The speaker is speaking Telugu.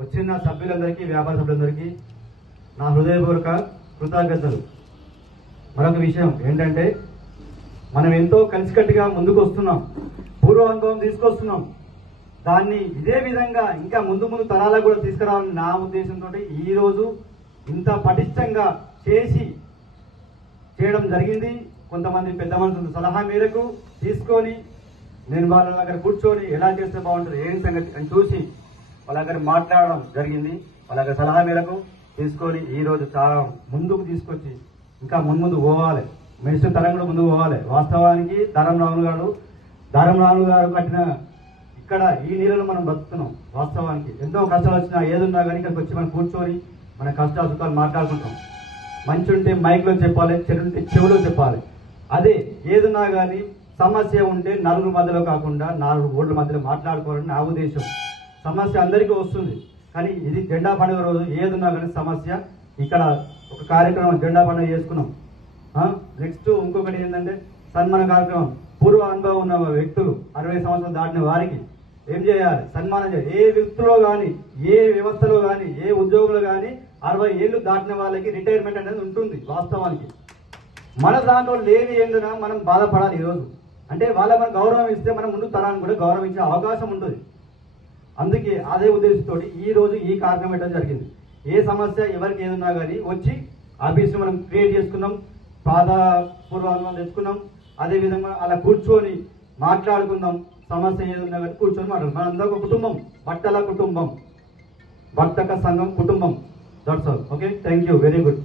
వచ్చిన సభ్యులందరికీ వ్యాపార సభ్యులందరికీ నా హృదయపూర్వక కృతజ్ఞతలు. మరొక విషయం ఏంటంటే మనం ఎంతో కలిసికట్టుగా ముందుకు వస్తున్నాం, పూర్వ అనుభవం తీసుకొస్తున్నాం. దాన్ని ఇదే విధంగా ఇంకా ముందు ముందు తరాలకు కూడా తీసుకురావాలని నా ఉద్దేశంతో ఈరోజు ఇంత పటిష్టంగా చేయడం జరిగింది. కొంతమంది పెద్ద మనుషుల సలహా మేరకు తీసుకొని నేను వాళ్ళ దగ్గర కూర్చొని ఎలా చేస్తే బాగుంటుంది ఏం సంగతి అని చూసి వాళ్ళ దగ్గర మాట్లాడడం జరిగింది. వాళ్ళ దగ్గర సలహా మేరకు తీసుకొని ఈరోజు చాలా ముందుకు తీసుకొచ్చి ఇంకా ముందు పోవాలి, మెడిసిన్ తరం కూడా ముందుకు పోవాలి. వాస్తవానికి దారం రాములు గారు కట్టిన ఇక్కడ ఈ నీళ్ళలో మనం బతుకుతున్నాం. వాస్తవానికి ఎంతో కష్టాలు వచ్చినా ఏదున్నా కానీ ఇక్కడికి వచ్చి మనం కూర్చొని మన కష్టాలు సుఖాలు మాట్లాడుకుంటాం. మంచి ఉంటే మైక్లో చెప్పాలి, చెడు ఉంటే చెవులో చెప్పాలి. అదే ఏదున్నా కానీ సమస్య ఉంటే నలుగురు మధ్యలో కాకుండా 4 ఓట్ల మధ్యలో మాట్లాడుకోవాలని నా ఉద్దేశం. సమస్య అందరికీ వస్తుంది, కానీ ఇది జెండా పండుగ రోజు ఏదున్నా కానీ సమస్య ఇక్కడ ఒక కార్యక్రమం జెండా పండుగ చేసుకున్నాం. నెక్స్ట్ ఇంకొకటి ఏంటంటే సన్మాన కార్యక్రమం. పూర్వ అనుభవం ఉన్న వ్యక్తులు 60 సంవత్సరాలు దాటిన వారికి ఏం చేయాలి? సన్మానం చేయాలి. ఏ వ్యక్తిలో కానీ, ఏ వ్యవస్థలో కానీ, ఏ ఉద్యోగులు కానీ 60 ఏళ్ళు దాటిన వాళ్ళకి రిటైర్మెంట్ అనేది ఉంటుంది. వాస్తవానికి మన దాంట్లో లేని ఏంటన్నా మనం బాధపడాలి. ఈరోజు అంటే వాళ్ళ గౌరవం ఇస్తే మనం ముందు తరానికి కూడా గౌరవించే అవకాశం ఉంటుంది. అందుకే అదే ఉద్దేశంతో ఈ రోజు ఈ కార్యక్రమం పెట్టడం జరిగింది. ఏ సమస్య ఎవరికి ఏదన్నా కానీ వచ్చి ఆఫీస్ని మనం క్రియేట్ చేసుకున్నాం, పూర్వాలను తెచ్చుకున్నాం. అదేవిధంగా అలా కూర్చొని మాట్లాడుకుందాం. సమస్య ఏదన్నా కానీ కూర్చొని మాట్లాడుకుందాం. మనందరూ ఒక కుటుంబం, బట్టల కుటుంబం, వర్తక సంఘం కుటుంబం. That's all. Okay, thank you, very good.